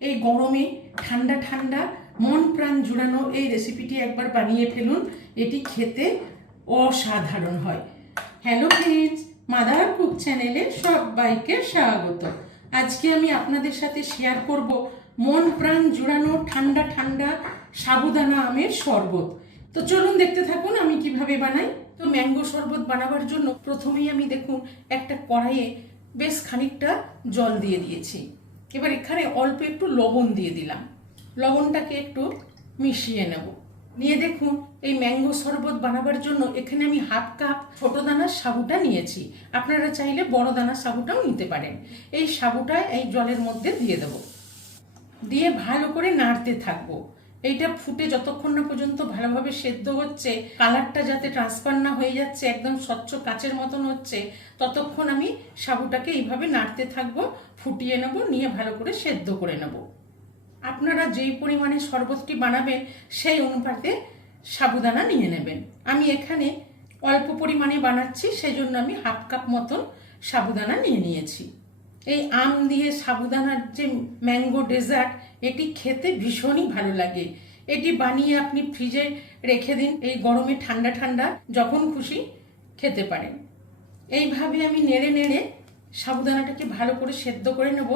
এই গরমে ঠান্ডা ঠান্ডা মন প্রাণ জুড়ানো এই রেসিপিটি একবার বানিয়ে ফেলুন। এটি খেতে অসাধারণ হয়। হ্যালো ফ্রেন্ডস, মাদার কুক চ্যানেলে সবাইকে স্বাগত। আজকে আমি আপনাদের সাথে শেয়ার করব মন প্রাণ জুড়ানো ঠান্ডা ঠান্ডা সাবুদানা আমের শরবত। তো চলুন দেখতে থাকুন আমি কিভাবে বানাই। তো ম্যাঙ্গো শরবত বানাবার জন্য প্রথমেই আমি দেখুন একটা কড়াইয়ে বেশ খানিকটা জল দিয়ে দিয়েছি। এবার এখানে অল্প একটু লবণ দিয়ে দিলাম। লবণটাকে একটু মিশিয়ে নেব। নিয়ে দেখুন এই ম্যাঙ্গো শরবত বানাবার জন্য এখানে আমি হাফ কাপ ছোট দানার সাবুটা নিয়েছি। আপনারা চাইলে বড় দানার সাবুটাও নিতে পারেন। এই সাবুটা এই জলের মধ্যে দিয়ে দেব, দিয়ে ভালো করে নাড়তে থাকবো। এইটা ফুটে যতক্ষণ না পর্যন্ত ভালোভাবে সেদ্ধ হচ্ছে, কালারটা যাতে ট্রান্সফার না হয়ে যাচ্ছে, একদম স্বচ্ছ কাচের মতন হচ্ছে, ততক্ষণ আমি সাবুটাকে এইভাবে নাড়তে থাকবো, ফুটিয়ে নেব, নিয়ে ভালো করে সেদ্ধ করে নেব। আপনারা যেই পরিমাণে শরবতটি বানাবেন সেই অনুপাতে সাবুদানা নিয়ে নেবেন। আমি এখানে অল্প পরিমাণে বানাচ্ছি, সেই জন্য আমি হাফ কাপ মতন সাবুদানা নিয়ে নিয়েছি। এই আম দিয়ে সাবুদানার যে ম্যাঙ্গো ডেজার্ট, এটি খেতে ভীষণই ভালো লাগে। এটি বানিয়ে আপনি ফ্রিজে রেখে দিন, এই গরমে ঠান্ডা ঠান্ডা যখন খুশি খেতে পারেন। এইভাবে আমি নেড়ে নেড়ে সাবুদানাটাকে ভালো করে সেদ্ধ করে নেব।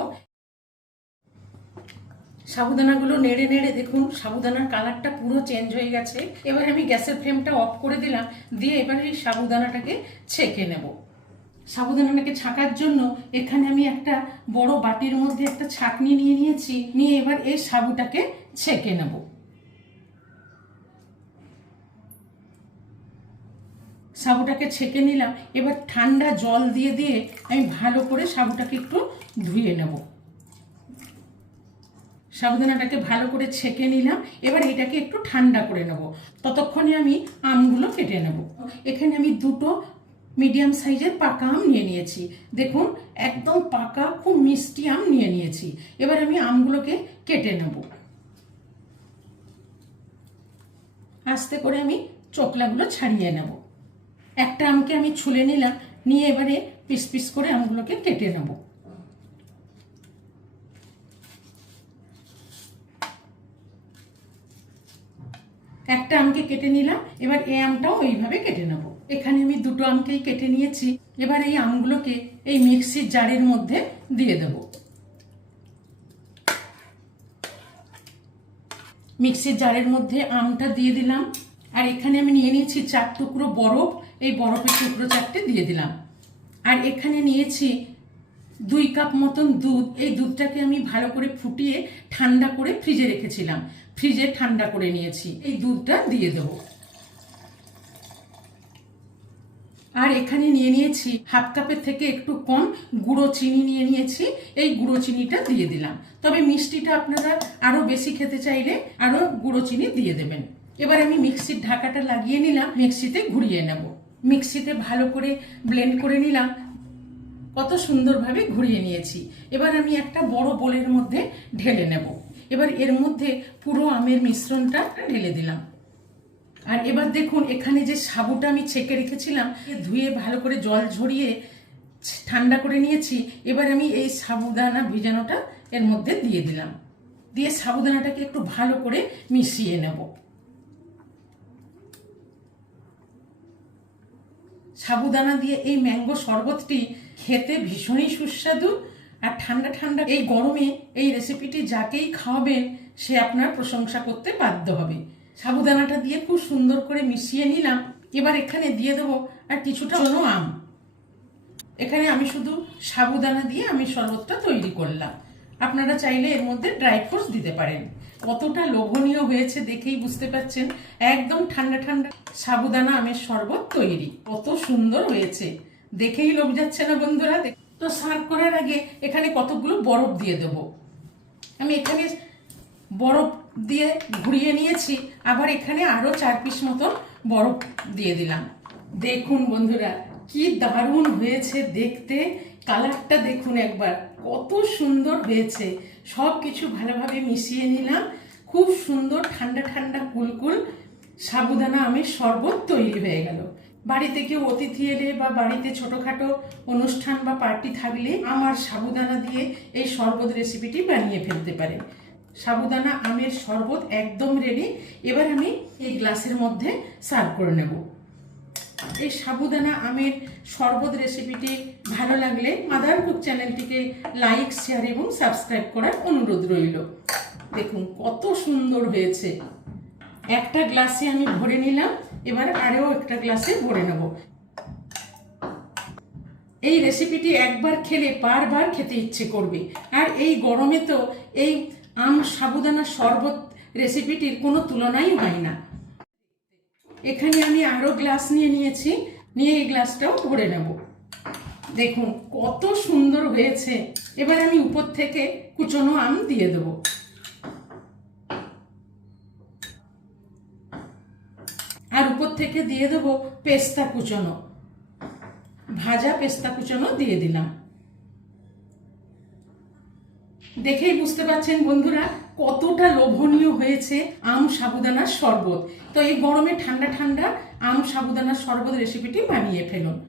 সাবুদানাগুলো নেড়ে নেড়ে দেখুন সাবুদানার কালারটা পুরো চেঞ্জ হয়ে গেছে। এবার আমি গ্যাসের ফ্লেমটা অফ করে দিলাম, দিয়ে এবার এই সাবুদানাটাকে ছেঁকে নেব। সাবুদানাটাকে ছাঁকার জন্য এখানে আমি একটা বড় বাটির মধ্যে একটা ছাঁকনি নিয়ে নিয়েছি। নিয়ে এবার এই সাবুটাকে ছেঁকে নেব। সাবুটাকে ছেঁকে নিলাম। এবার ঠান্ডা জল দিয়ে দিয়ে আমি ভালো করে সাবুটাকে একটু ধুয়ে নেব। সাবুদানাটাকে ভালো করে ছেঁকে নিলাম। এবার এটাকে একটু ঠান্ডা করে নেব। ততক্ষণে আমি আমগুলো কেটে নেব। এখানে আমি দুটো মিডিয়াম সাইজের পাকা আম নিয়ে নিয়েছি। দেখুন একদম পাকা খুব মিষ্টি আম নিয়ে নিয়েছি। এবার আমি আমগুলোকে কেটে নেব। আস্তে করে আমি চোকলাগুলো ছাড়িয়ে নেব। একটা আমকে আমি ছুলে নিলাম, নিয়ে এবারে পিস পিস করে আমগুলোকে কেটে নেব। একটা আমকে কেটে নিলাম। এবার এই আমটাও এইভাবে কেটে নেব। এখানে আমি দুটো আমকেই কেটে নিয়েছি। এবার এই আমগুলোকে এই মিক্সির জারের মধ্যে দিয়ে দেব। মিক্সির জারের মধ্যে আমটা দিয়ে দিলাম। আর এখানে আমি নিয়ে নিয়েছি 4 টুকরো বরফ। এই বরফের টুকরো 4টে দিয়ে দিলাম। আর এখানে নিয়েছি 2 কাপ মতন দুধ। এই দুধটাকে আমি ভালো করে ফুটিয়ে ঠান্ডা করে ফ্রিজে রেখেছিলাম। ফ্রিজে ঠান্ডা করে নিয়েছি। এই দুধটা দিয়ে দেব। আর এখানে নিয়ে নিয়েছি হাফ কাপের থেকে একটু কম গুঁড়ো চিনি নিয়ে নিয়েছি। এই গুঁড়ো চিনিটা দিয়ে দিলাম। তবে মিষ্টিটা আপনারা আরো বেশি খেতে চাইলে আরো গুঁড়ো চিনি দিয়ে দেবেন। এবার আমি মিক্সির ঢাকাটা লাগিয়ে নিলাম, মিক্সিতে ঘুরিয়ে নেব। মিক্সিতে ভালো করে ব্লেন্ড করে নিলাম। কত সুন্দরভাবে ঘুরিয়ে নিয়েছি। এবার আমি একটা বড় বোলের মধ্যে ঢেলে নেব। এবার এর মধ্যে পুরো আমের মিশ্রণটা ঢেলে দিলাম। আর এবার দেখুন এখানে যে সাবুটা আমি ছেঁকে রেখেছিলাম, ধুয়ে ভালো করে জল ঝরিয়ে ঠান্ডা করে নিয়েছি। এবার আমি এই সাবুদানা ভিজানোটা এর মধ্যে দিয়ে দিলাম। দিয়ে সাবুদানাটাকে একটু ভালো করে মিশিয়ে নেব। সাবুদানা দিয়ে এই ম্যাঙ্গো শরবতটি খেতে ভীষণই সুস্বাদু। আর ঠান্ডা ঠান্ডা এই গরমে এই রেসিপিটি যাকেই খাওয়াবেন সে আপনার প্রশংসা করতে বাধ্য হবে। সাবুদানাটা দিয়ে খুব সুন্দর করে মিশিয়ে নিলাম। এবার এখানে দিয়ে দেবো আর কিছুটা অন্য আম। এখানে আমি শুধু সাবুদানা দিয়ে আমি শরবতটা তৈরি করলাম। আপনারা চাইলে এর মধ্যে ড্রাই ফ্রুটস দিতে পারেন। কতটা লোভনীয় হয়েছে দেখেই বুঝতে পারছেন। একদম ঠান্ডা ঠান্ডা সাবুদানা আমের শরবত তৈরি। কত সুন্দর হয়েছে, দেখেই লোভ যাচ্ছে না বন্ধুরা। তো সার্ভ করার আগে এখানে কতগুলো বরফ দিয়ে দেব। আমি এখানে বরফ দিয়ে ঘুরিয়ে নিয়েছি। আবার এখানে আরো 4 পিস মতন বরফ দিয়ে দিলাম। দেখুন বন্ধুরা কি দারুণ হয়েছে দেখতে। কালারটা দেখুন একবার, কত সুন্দর হয়েছে। সব কিছু ভালোভাবে মিশিয়ে নিলাম। খুব সুন্দর ঠান্ডা ঠান্ডা কুলকুল সাবুদানা আমের শরবত তৈরি হয়ে গেল। বাড়িতে কেউ অতিথি এলে বা বাড়িতে ছোটোখাটো অনুষ্ঠান বা পার্টি থাকলে আমার সাবুদানা দিয়ে এই শরবত রেসিপিটি বানিয়ে ফেলতে পারেন। সাবুদানা আমের শরবত একদম রেডি। এবার আমি এই গ্লাসের মধ্যে সার্ভ করে নেব। এই সাবুদানা আমের শরবত রেসিপিটি ভালো লাগলে মাদার কুক চ্যানেলটিকে লাইক, শেয়ার এবং সাবস্ক্রাইব করার অনুরোধ রইল। দেখুন কত সুন্দর হয়েছে। একটা গ্লাসে আমি ভরে নিলাম, এবার আরও একটা গ্লাসে ভরে নেব। এই রেসিপিটি একবার খেলে বারবার খেতে ইচ্ছে করবে। আর এই গরমে তো এই আম সাবুদানা শরবত রেসিপিটির কোনো তুলনাই হয় না। এখানে আমি আরও গ্লাস নিয়েছি, নিয়ে এই গ্লাসটাও ভরে নেব। দেখুন কত সুন্দর হয়েছে। এবার আমি উপর থেকে কুচনো আম দিয়ে দেবো। আর উপর থেকে দিয়ে দেবো পেস্তা কুচনো, ভাজা পেস্তা কুচনো দিয়ে দিলাম। দেখেই বুঝতে পারছেন বন্ধুরা কতটা লোভনীয় হয়েছে আম সাবুদানার শরবত। তো এই গরমে ঠান্ডা ঠান্ডা আম সাবুদানার শরবত রেসিপিটি বানিয়ে ফেলুন।